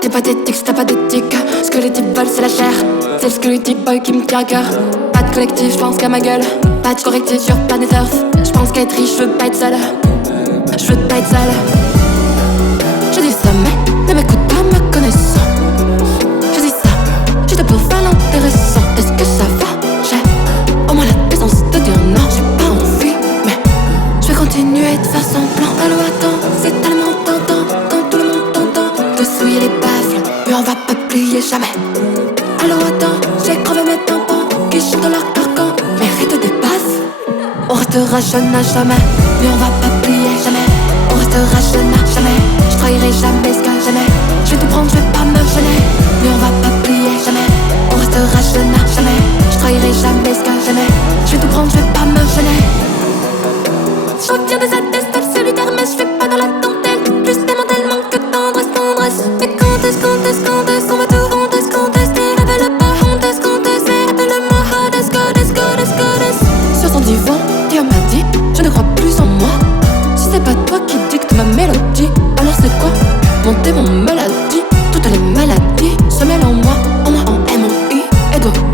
t'es pathétique si t'as pas d'éthique. Ce que les types veulent c'est la chair. C'est le security boy qui me tient à cœur. Pas de collectif, j'pense qu'à ma gueule. Pas de correctif sur Planet Earth. J'pense qu'à être riche, je veux pas être seule. Je veux pas être seule. Je dis ça mais ne m'écoute pas me connaissant. Je dis ça, juste pour faire l'intéressant. Est-ce que ça va? J'ai au moins la décence de dire non. J'ai pas envie mais je vais continuer de faire semblant. Allô attends, c'est tellement tentant quand tout le monde t'entend te souiller les baffles, mais on va pas plier jamais. Allô attends, j'ai crevé mes tampons qui chantent dans leur carcan. Mes rites dépassent. On restera jeune à jamais, mais on va pas plier jamais. On restera jeune à jamais. Je trahirai jamais ce que jamais. Je vais tout prendre, je vais pas me gêner, mais on va pas plier jamais. On restera jeune à jamais. Je trahirai jamais ce que jamais. Je vais tout prendre, je vais pas me gêner. Je reviens des attestables solitaires, mais je fais pas dans la dentelle. Plus démantèlement que tendresse, tendresse. Mais quand est-ce qu'on va tout contester? Révèle pas, conteste, mais appelle-moi Hades, goddess. Sur son divan, Dieu m'a dit, je ne crois plus en moi. Si c'est pas toi qui dicte ma mélodie, alors c'est quoi? Mon démon maladie, toutes les maladies se mêlent en moi, en MOI.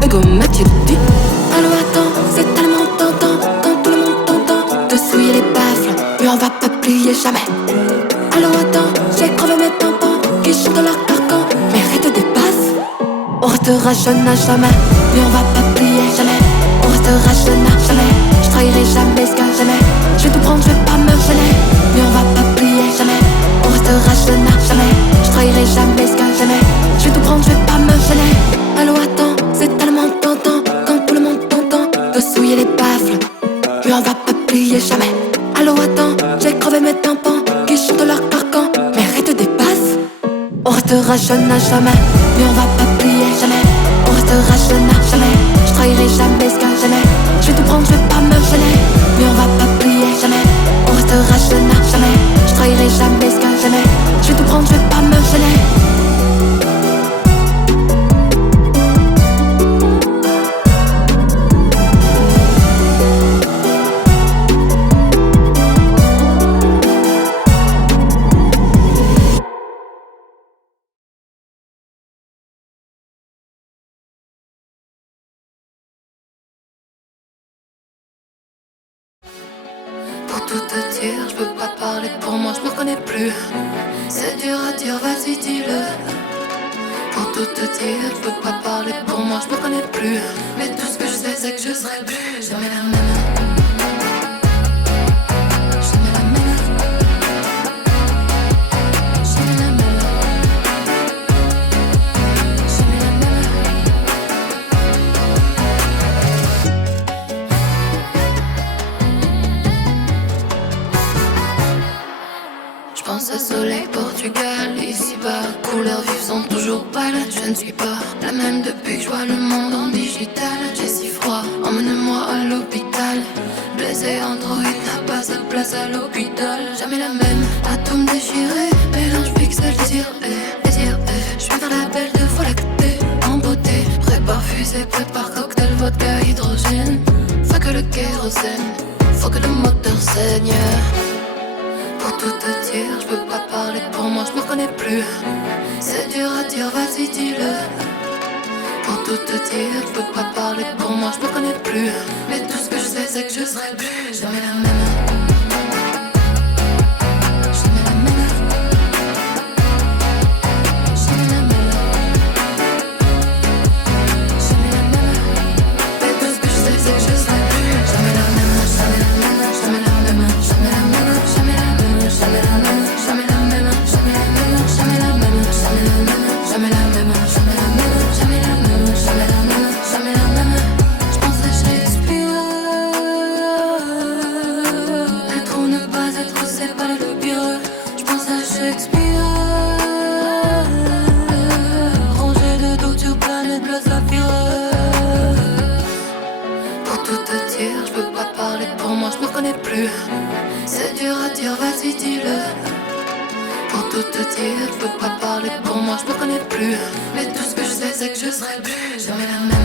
Ego, Mathilde. Allô attends, c'est tellement tentant quand tout le monde t'entend te souiller les baffles, mais on va pas plier jamais. Allô attends, j'ai crevé mes tampons qui chantent dans leur carcan. Mes rites dépassent. On restera jeune à jamais, mais on va pas plier jamais. On restera jeune à jamais. Je trahirai jamais ce que jamais. Je vais tout prendre, je vais pas me gêner, mais on va pas plier jamais. On restera jeune à jamais. Je trahirai jamais ce que jamais. Je vais tout prendre, je vais pas me gêner. Allô attends, c'est tellement tentant quand tout le monde t'entend te souiller les baffles, mais on va pas plier jamais. Allô attends, j'ai crevé mes tampons qui chantent dans leur carcan. Mes rites dépassent. On restera jeune à jamais, mais on va pas plier jamais. On restera jeune à jamais. Je trahirai jamais ce que jamais. Je vais tout prendre, je vais pas me gêner, mais on va pas plier jamais. On restera jeune à jamais. Je trahirai jamais ce que jamais. Je vais tout prendre, je vais pas me gêner. Pour tout te dire, je peux pas parler pour moi, je me reconnais plus. C'est dur à dire, vas-y dis-le. Pour tout te dire, je peux pas parler pour moi, je me reconnais plus. Mais tout ce que je sais, c'est que je serai plus jamais la même. Jamais la même. Jamais la même. Jamais la même. Je pense à Soleil, Portugal, ici-bas, couleurs vives sont toujours pâles. Je ne suis pas la même depuis que je vois le monde en digital. J'ai si froid, emmène-moi à l'hôpital. Blessé Android n'a pas sa place à l'hôpital. Jamais la même, atome déchiré, mélange pixel, désir. Je vais faire la belle de Voie lactée, en beauté. Prépare fusée, prépare cocktail, vodka, hydrogène. Faut que le kérosène, faut que le moteur saigne. Pour tout te dire, je peux pas parler pour moi, je me reconnais plus. C'est dur à dire, vas-y dis-le. Pour tout te dire, je peux pas parler pour moi, je me reconnais plus. Mais tout ce que je sais, c'est que je serai plus jamais la même. Jamais la même. Jamais la même. Jamais la même. Mais tout ce que je sais, c'est que je serai plus jamais la même. Jamais la même. Jamais la même. Jamais la même. Jamais la même. Jamais la même, jamais la même, jamais la même, jamais la même, jamais la même, jamais la même, jamais la même, jamais la même, jamais la même. Je pense à Shakespeare. Être ou ne pas être, c'est pas le pire. Je pense à Shakespeare. Rangée de doutes sur planète Bleu Saphir. Pour tout te dire, je peux pas parler pour moi, je me reconnais plus. C'est dur à dire, vas-y dis-le. Pour tout te dire, je peux pas parler pour moi, je me reconnais plus. Mais tout ce que je sais, c'est que je serai plus jamais la même.